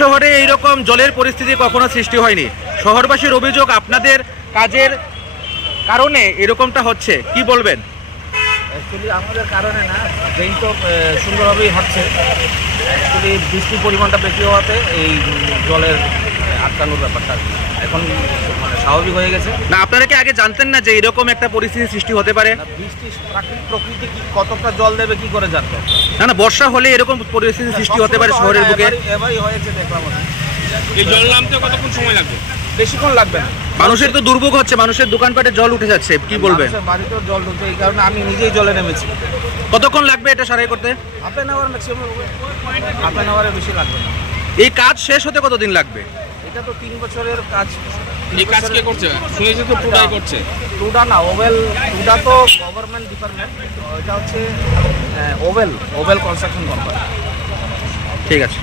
শহরে এইরকম জলের পরিস্থিতি কখনো সৃষ্টি হয়নি। শহরবাসীর অভিযোগ আপনাদের কাজের কারণে এরকমটা হচ্ছে, কি বলবেন? অ্যাকচুয়ালি আমাদের কারণে না, ড্রেন তো সুন্দরভাবেই হচ্ছে। অ্যাকচুয়ালি বৃষ্টির পরিমাণটা বেশি হওয়াতে এই জলের আটকানোর ব্যাপারটা এখন মানে স্বাভাবিক হয়ে গেছে। না, আপনারা কি আগে জানতেন না যে এরকম একটা পরিস্থিতি সৃষ্টি হতে পারে? বৃষ্টি প্রাকৃতিক প্রকৃতি কতটা জল দেবে কি করে জানতো? না, বর্ষা হলে এরকম পরিস্থিতি সৃষ্টি হতে পারে শহরের বুকে। এবারই হয়েছে দেখলাম। এই জল নামতে কতক্ষণ সময় লাগবে? বেশিক্ষণ লাগবে না। মানুষের তো দুর্ভোগ হচ্ছে, মানুষের দোকানপাটে জল উঠে যাচ্ছে, কি বলবেন? বাড়িতেও জল ঢুকছে, এই কারণে আমি নিজেই জলে নেমেছি। কতক্ষণ লাগবে এটা সারাই করতে? Half an hour maximum, half an আওয়ারের বেশি লাগবে না। এই কাজ শেষ হতে কতদিন লাগবে? এটা তো 3 বছরের কাজ। এই কাজ কে করছে? শুনেছি তো টুডাই করছে। টুডা না, টুডা তো গভর্নমেন্ট ডিপার্টমেন্ট, এটা হচ্ছে ওভেল কনস্ট্রাকশন কোম্পানি। ঠিক আছে।